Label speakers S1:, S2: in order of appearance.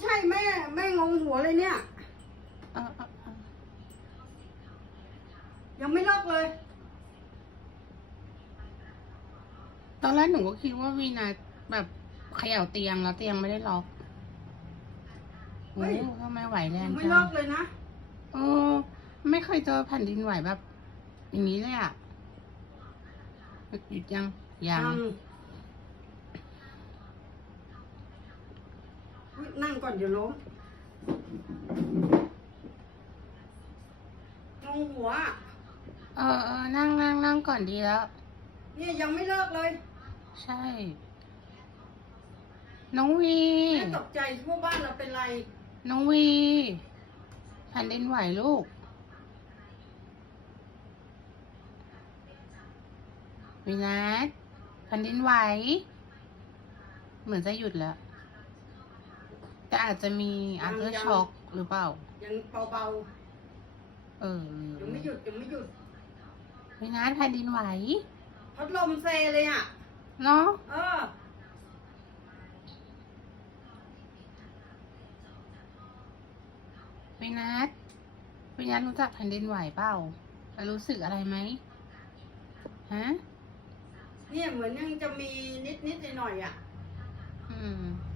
S1: ใช่แม่ แม่งงหัวเลยเนี่ย
S2: เออเออเออ
S1: ยังไม่เลิกเลย
S2: ตอนแรกหนูก็คิดว่าวีนาแบบเขย่าเตียงแล้วเตียงไม่ได้ล็อก
S1: เฮ้
S2: โอ้
S1: ย
S2: ทำไมไหวแร
S1: ยังงไม่
S2: จั
S1: เลิ
S2: ง
S1: กเลยนะ
S2: เออ ไม่เคยเจอแผ่นดินไหวแบบ อย่างนี้เลยอะหยุดยังยัง
S1: อุ๊ย นั่งก่อนเดี๋ยวล้มงงหัว
S2: เออเออนั่งนั่งนั่งก่อนดีแล้ว
S1: เนี่ยยังไม่เลิกเลย
S2: ใช่ น้องวี
S1: แม่ตกใจทั่วบ้านเราเป็นไร
S2: น้องวีแผ่นดินไหวลูก วินัทแผ่นดินไหว เหมือนจะหยุดแล้ว แต่อาจจะมี after shock หรือเปล่า
S1: ยังเบา
S2: เออ
S1: ๆยังไม่หยุดยังไม่หยุด
S2: วินัทแผ่นดินไหว
S1: พัดลมเซเลยอะ
S2: เนาะ
S1: เออ
S2: วินัทวินัทรู้จักแผ่นดินไหวเปล่าแล้วรู้สึกอะไรไหมฮะ
S1: เนี่ยเหมือนยังจะมีนิดนิดๆหน่อยๆอะ
S2: อืม